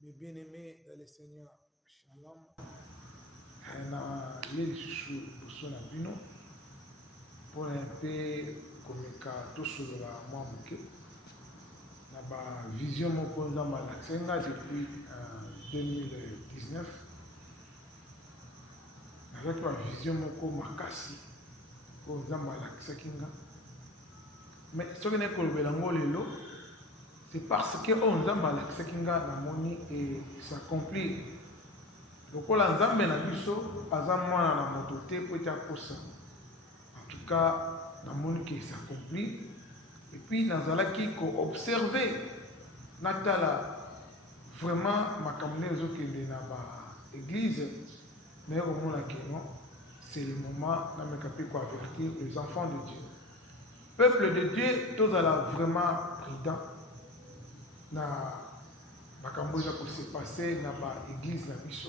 Mes bien-aimés dans le Seigneur, Shalom. Na yeli susu liboso na bino mpona mpe komeka tosolola mwa moke na bavision moko nzambe alakisaki nga depuis 2019. nazalaki bavision moko makasi oyo nzambe alakisaki nga, mais soki naye kolobela yango lelo c'est parce que oyo nzambe alakisaki nga namoni et s'accomplir. lokola nzambe na biso aza mwana na moto te po ete akosa. En tout cas namoni ke s'accomplir, et puis nazalaki koobserve natala vraiment makambo nde ezokende na baeglise, naye komona ke non, c'est le moment nameka mpe koavertir les enfants de Dieu, peuple de Dieu, tozala vraiment prudent na makambo eza kose passe na baeglise na biso.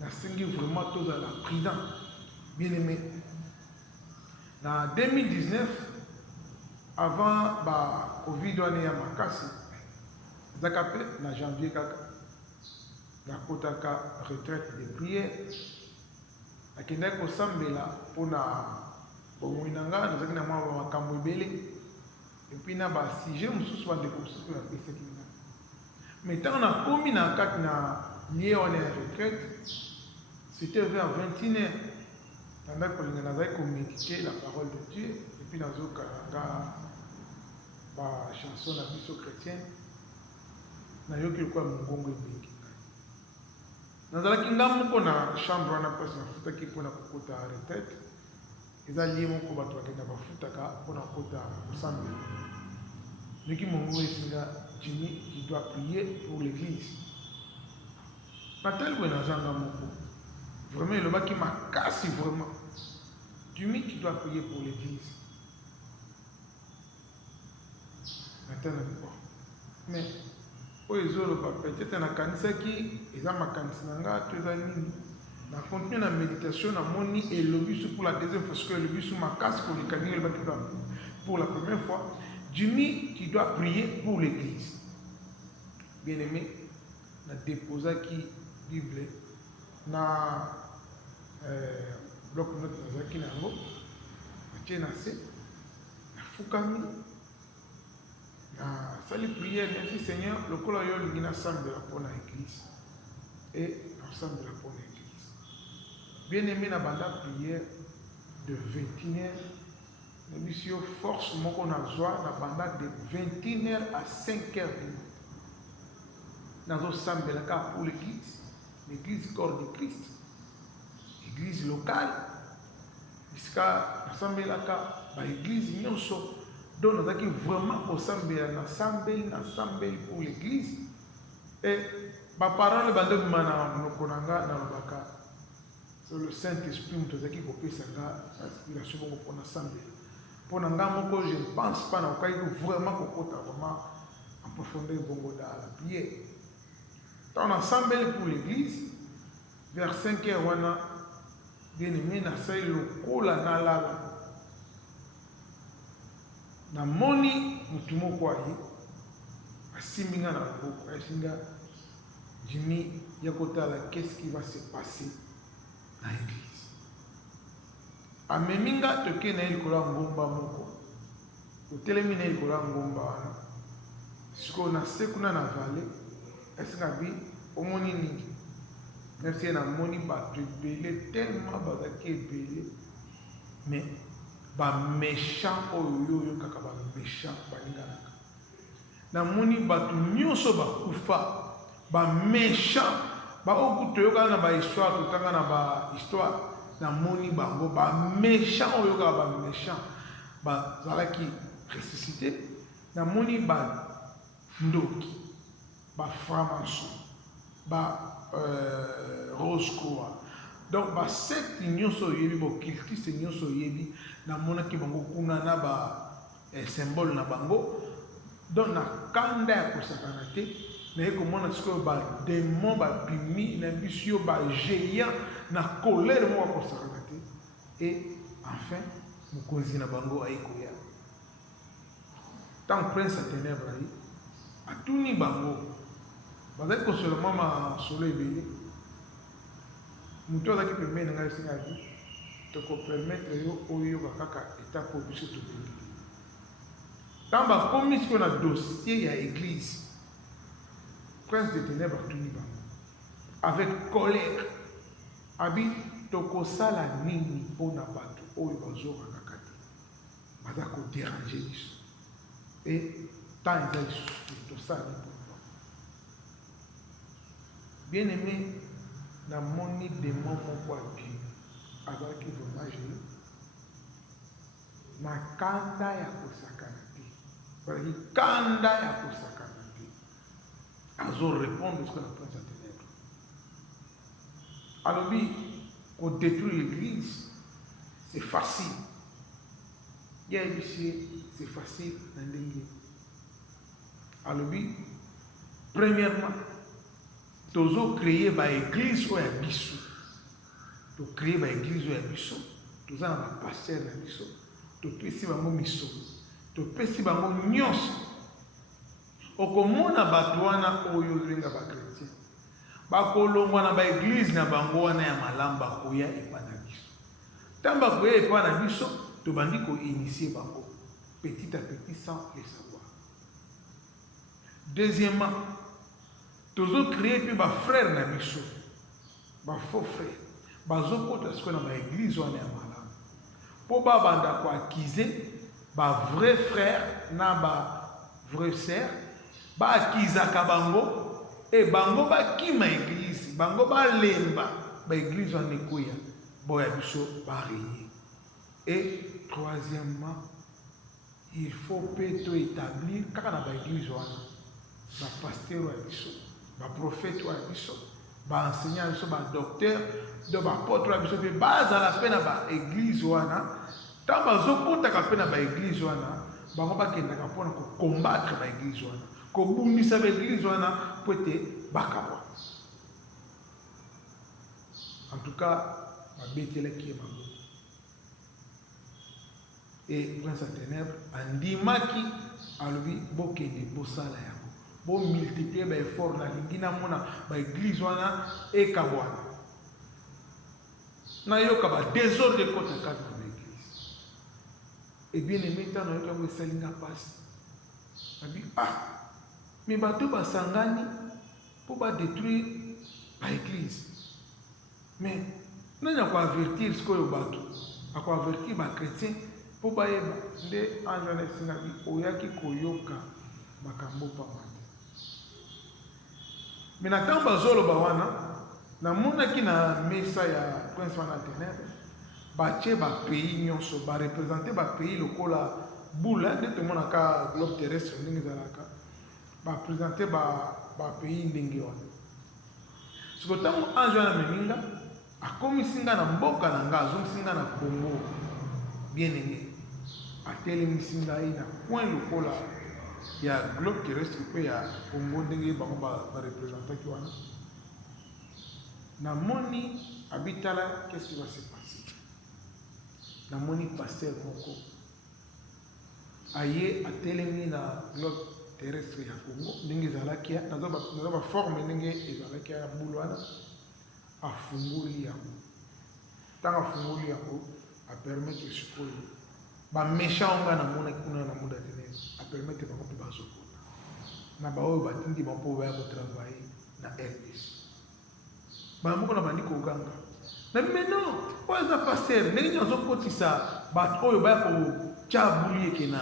Nasengi vraiment tozala prudent, bien aimé. Na 2019, avant ba Covid wana ya makasi, zaka pe na janvier kaka nakotaka retraite de prière, nakendaki kosambela mpona bomoi na nga, nazalaki na mwa makambo ebele, epuis na basujet mosusu bandeko mosusu napesaki nga. Mais ntango nakomi na kati na lié wana ya retraite, c'était vers 21h. Pendant que nous avons médité la parole de Dieu, et puis nous avons la chanson de la mission chrétienne, nous avons dit quoi mon gongo ebiki. Nous avons dit na chambre wana place na futa ki pona kokota retraite. Eza lié mon ko bato bakenda ba futa ka pona kokota kosambe. Niki mongo esinga Jimmy qui doit prier pour l'église. Natel ko nazanga moko. Vraiment, le mec qui m'a cassé vraiment. Jimmy qui doit prier pour l'église. Maintenant, mais, peut-être na kanisa qui, ils ont ma kanisa nanga, tu es nini. Na continuer la méditation, na moni et le but pour la deuxième fois, parce que le but sur ma casse pour les canines, pour la première fois. Jimmy qui doit prier pour l'église. Bien aimé, na déposa qui Bible na bloc note nazalaki na yango atie na se nafukami nasali prière nasi Seigneur lokola yo olingi nasambela mpona église et nasambela mpona église. Bien aimé na banda prière de 21h na biso yo force moko nazwa na banda de 21h à 5h du matin nazosambelaka pour l'église, l'église corps de Christ, l'église locale, jusqu'à nasambelaka ba église nyonso. Donc nazaki vraiment kosambela nasambeli pour l'église, et ba parole bande mana nokonanga na lobaka c'est le Saint-Esprit mutozaki kopesa nga inspiration moko pona sambela pona nga moko. Je ne pense pas na okai vraiment kokota vraiment en profondeur bongo dans la prière. Quand on assemble pour l'église, vers 5h, on a bien aimé, on a fait le cola na lala. Na moni, mutumo kwa yi, asiminga na boko, asinga, Jimmy, yakota la, qu'est-ce qui va se passer dans l'église? Ameminga toke na yi kola ngomba moko, utelemi na yi kola ngomba wana, siko na sekuna na vale. Est-ce que au moni ni même si na moni bato ebele tellement bazaki ebele, mais ba méchant oyo kaka ba méchant balinganaka na moni bato nyonso bakufa ba méchant ba okuto yoka na ba histoire totanga na ba histoire na moni bango ba méchant oyo kaka ba méchant bazalaki ressuscité na moni ba ndoki ba franc-maçon, ba rose-croix. Donc ba secte nyonso yebi bo cultiste nyonso yebi na mona ki bango kuna na ba symbole na bango. Donc na kanda ya kosakana te na yeko mona siko ba démon ba bimi na bisio ba géant na colère mo kosakana te, et enfin mokonzi na bango aikoya. Tant prince à ténèbres yi atuni bango bazali kosola ma solo ebele moto azalaki pembeni ngai esengaki tokopermettre yo oyo yoka kaka étape oyo biso tobengi ntango bakomi sikoyo na dossier ya église prince de ténèbre atuni bango avec colère abi tokosala nini mpona bato oyo bazokaka te baza koderange biso e temps eza lisusu tosala nini mpona bango bien aimé namoni démon moko abi azalaki dommage na kanda ya kosakana te bazalaki kanda ya kosakana te azorépondre ce que la prince ya ténèbre alobi kodétruire l'église c'est facile yebisi c'est facile na ndenge alobi premièrement tozo créer ba église oyo ya biso to créer ba église oyo ya biso toza na bapasteur na biso topesi bango misolo topesi bango nyonso okomona bato wana oyo ozobenga bakretien bakolongwa na baeglise na bango wana ya malamu bakoya epa na biso ntango bakoya epa na biso tobandi koinitie bango petit à petit sans le savoir. Deuxièmement, tozo créer mpe bafrère na biso bafaux frère bazokota sikoyo na baeglise wana ya malamu mpo babanda koakize bavrai frère na bavrai sœur baakizaka bango e bango bakima église bango balemba baeglise wana ekoya boya biso bareye. Et troisièmement, il faut mpe toétablir kaka na baeglise wana bapasteur ya biso baprofete ya biso baenseignant ya biso badocteur do bapotre ya biso mpe bazala mpe na baeglise wana ntango bazokotaka mpe na baeglise wana bango bakendaka mpona kokombattre baeglise wana kobundisa baeglise wana mpo ete bakawa. En tout cas babetelaki ye bango et prince ya ténèbre andimaki alobi bokende bosala yango bomultiplie baeffort nalingi namona baeglise wana ekabwana nayoka badésordre ekota kati na baeglise. Et bien aimé ntango nayoki yango esalinga mpasi abi me bato basangani mpo badétruire baeglise mais nani akoavertir sikoyo bato akoavertir bachrétien mpo bayeba nde ange wana esingaki oyaki koyoka makambo pamba te. me na ntango bazoloba wana namonaki na mesa ya prince wana ténèbre batie bapays nyonso barepresente bapays lokola bula nde tomonaka globe terrestre ndenge ezalaka bapresente bapays ndenge wana siko ntango ange wana meminga akomisi nga na mboka na nga azongisi nga na Congo bien aimé atelemisi ngai na point lokola ya globe terrestre mpe ya Congo ndenge bango barepresentaki wana namoni abitala qu'est-ce qui va se passer. Namoni pasteur moko aye atelemi na globe terrestre ya Congo ndenge ezalaki naza baforme ndenge ezalaki ya bulu wana afungoli yango ntango afungoli yango apermettre sikoyo baméchant onga namonaki kuna na muda ténèbre apermettre bango mpe bazokota na baoyo batindi bango mpo baya kotravaille na RDC bamoko na bandi koganga na meno oyo aza paster ndenge nini azokotisa bato oyo baya kotya buli eke na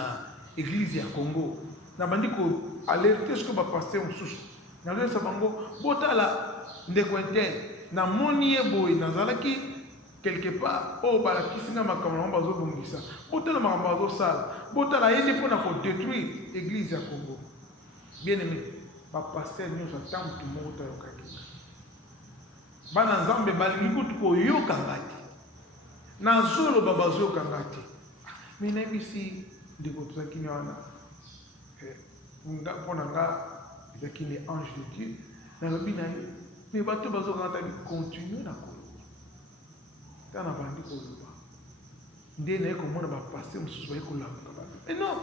église ya Congo na bandi koalerte sikoyo bapaster mosusu nazolesa bango botala ndeko interne namoni ye boye nazalaki quelque part oyo balakisi nga makambo nango bazobongisa botala makambo bazosala botala ye nde mpona kodétruire église ya Congo. Bien aimé bapaster nyonso ata motu moko tayokaki bana nzambe balingi kutu koyokanga te nazoloba bazoyokanga te me nayebisi ndeko tozalaki ni wana mpo na nga ezalaki le ange de Dieu nalobi na ye me bato bazokanga tabi continue na koloba ntango na bandi koloba nde naye komona bapaster mosusu baye kolamuka bato mais non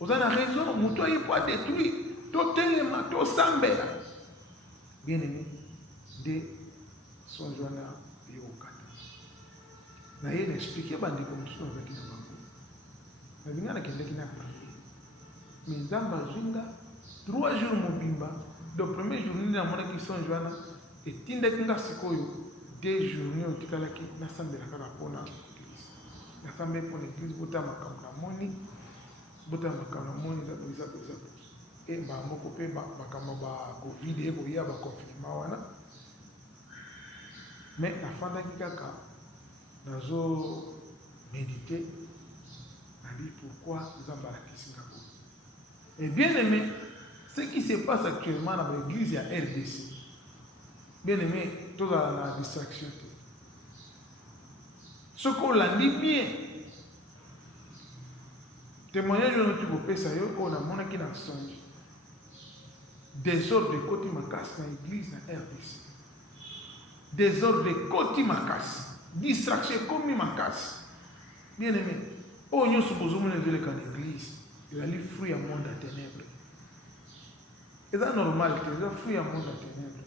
oza na raison moto aye po adétruire totelema tosambela bien aimé de son joana yokata na ye na expliquer bandi comme ça avec na bango na binga na kende kina prier mais nzamba zunga 3 jours mobimba le premier jour ni na mona ki son joana et tinda kinga sikoyo 2 journées otikalaki na sambela kaka pona église na sambe pona église bota makambo na moni za et ba moko pe ba makambo ba covid e boya ba confinement wana mais na fanda kaka nazo méditer na dit pourquoi nzamba la kisinga ko et bien aimé ce qui se passe actuellement dans l'église à RDC bien aimé toute la distraction ce qu'on l'a dit bien témoignage de notre groupe ça yo on a mon qui n'a songe désordre de côté makas dans l'église dans RDC désordre de côté makas distraction comme makas bien aimé oh nous supposons que nous dans l'église il a les fruits à monde à ténèbres et c'est normal que les fruits à monde à ténèbres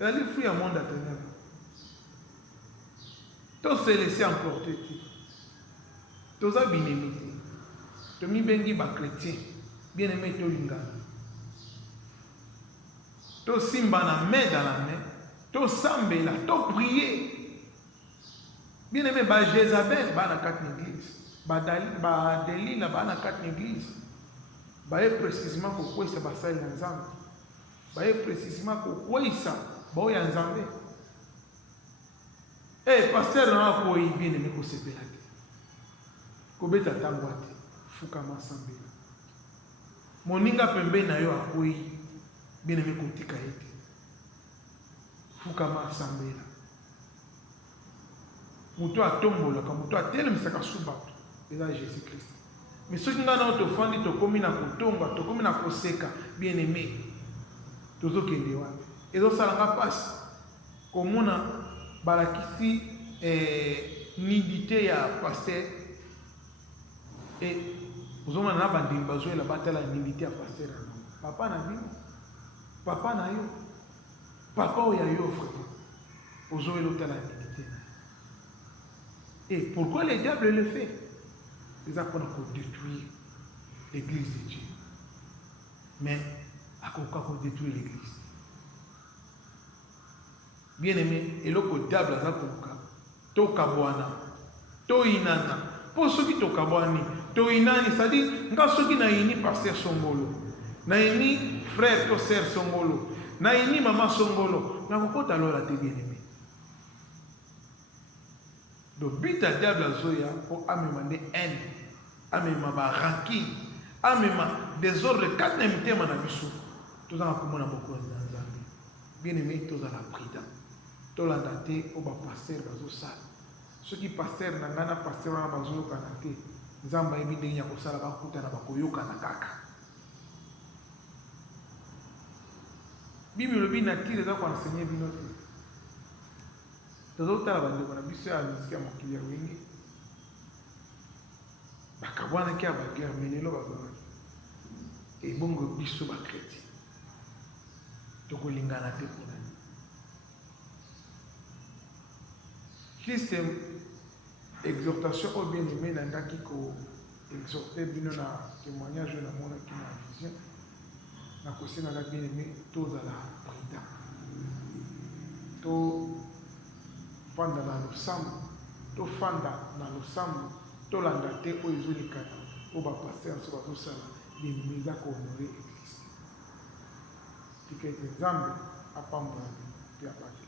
il a les fruits à monde à ténèbres tous se laisser emporter tous a bien aimé tous mi bengi ba chrétien bien aimé to lingana tous simba na main dans la main tous sambela tous prier bien aimé ba Jézabel ba na quatre église ba Delila ba na quatre église ba est précisément pourquoi ça ba ça nzambe ba est précisément pourquoi ça ba ya nzambe eh pasteur na ko yi bien aimé ko sepela te ko beta tangwa te fuka masambela moninga pembe na yo akoyi bien aimé ko tika ete fuka masambela muto atombola ka muto atelemisaka subato eza Jésus Christ mais soki nga na tofandi tokomi na kotonga tokomi na koseka bien aimé tozokende wapi ezosalanga pasi komona balakisi nidité ya pasteur et ozomona na bandimi bazoyela batala nidité ya pasteur papa na bino papa na yo papa oyo ya yo frère ozoyela otala nidité na et pourquoi le diable le fait ils apprennent à détruire l'église de Dieu mais à détruire l'église bien aimé et le diable a zakoka to kabwana to inana po soki to kabwani to inani sadi nga soki na ini pasteur songolo na ini frère to sœur songolo na ini mama songolo na kokota lola te bien aimé donc but à diable azoya po amema de haine amema ba rancune amema désordre quatre mitema na biso tozanga komona beaucoup na nzambe bien aimé tozala prudent tolanda te o bapasteur bazosala soki pasteur na ngai na pasteur wana bazoyokana te nzambe ayebi ndenge ya kosala bakutana bakoyokana kaka bible elobi natire eza koensegne bino te tozotala bandeko na biso ya misiki ya mokili ya wenge bakabwanaki ya bagere me lelo bazalaki ebongo biso bakretien tokolingana te mpona Christ exhortation au bien-aimé nangaki ko exhorter bino na témoignage na mona ki na vision na kosenga na bien-aimé tozala prudent to fanda na losambo to fanda na losambo to landa te oyo ezolikana o bapasteur so bazosala bien-aimé eza kohonore église tika ete nzambe apambola bino mpe apaki